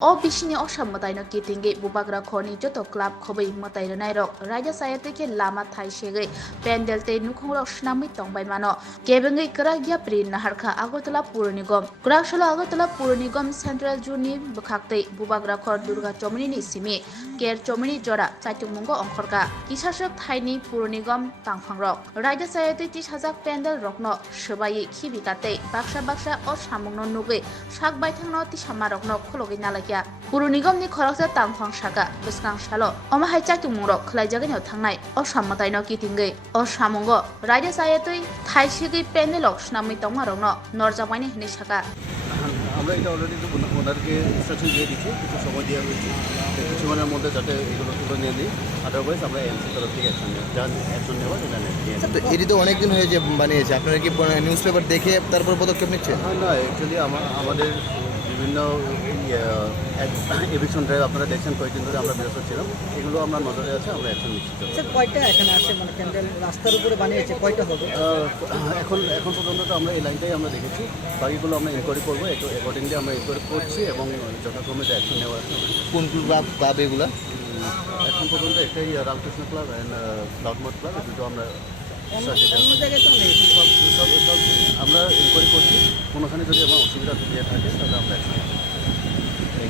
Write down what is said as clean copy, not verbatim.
O bisini o samataino kitingi bubagra khoni joto club khobai matai ranai rok raja sayate ke lama thai segai pendel te nukhongrok snami tongbai mano kebengai kragya prin naharkha agotala pur nigom krakshala agotala pur nigom central juni bukhakte bubagra khor durga chomini ni simi ker chomini jora chaitummungo ongkhorka kisashak thaini pur nigom tangphangrok raja sayate 30,000 pendel rokno sobai khibikate baksa o samungno nugai sakbai thangno tisamarokno khologi nalai Pur Nigom ni khoroksa tangphang saka bwskang salo oma hai chaitummungrok khlaijagani thangnai o samataino kitingai o samungo raja sayatui thaisigi pendelok snamai tongmarokno norjamani hini saka আমরা এটা already ওনাদেরকে instruction দিয়ে দিচ্ছি কিছু সময় দেওয়া হয়েছে কিছু সময়ের মধ্যে যাতে এগুলো তুলে নিয়ে নিই আদারওয়াইজ আমরা এমসি তরফ থেকে অ্যাকশন নেব যা অ্যাকশন নেওয়া সেটা নেব এটি তো অনেকদিন হয়ে যে বানিয়েছে আপনারা কি নিউজ পেপার দেখে তারপর পদক্ষেপ নিচ্ছে না অ্যাকচুয়ালি আমাদের বিভিন্ন এভিকশন ড্রাইভ আপনারা দেখছেন কয়েকদিন ধরে আমরা ব্যস্ত ছিলাম এগুলো আমরা নজরে আছে আমরা অ্যাকশন নিচ্ছি কয়টা এখানে আছে মানে প্যান্ডেল রাস্তার উপরে বানিয়েছে কয়টা হবে এখন পর্যন্ত তো আমরা এই লাইনটাই আমরা দেখেছি বাকিগুলো আমরা ইনকোয়ারি করবো অ্যাকর্ডিংলি আমরা ইনকোয়ারি করছি এবং যথাক্রমে যে অ্যাকশন নেওয়া আছে কোন ক্লাব এগুলা এখন পর্যন্ত একটাই রামকৃষ্ণ ক্লাব অ্যান্ড ক্লাউডমোড ক্লাব দুটো আমরা অন্য জায়গায় তো নেই সব আমরা ইনকোয়ারি করছি কোনোখানে যদি আমার অসুবিধা থাকে তাহলে আমরা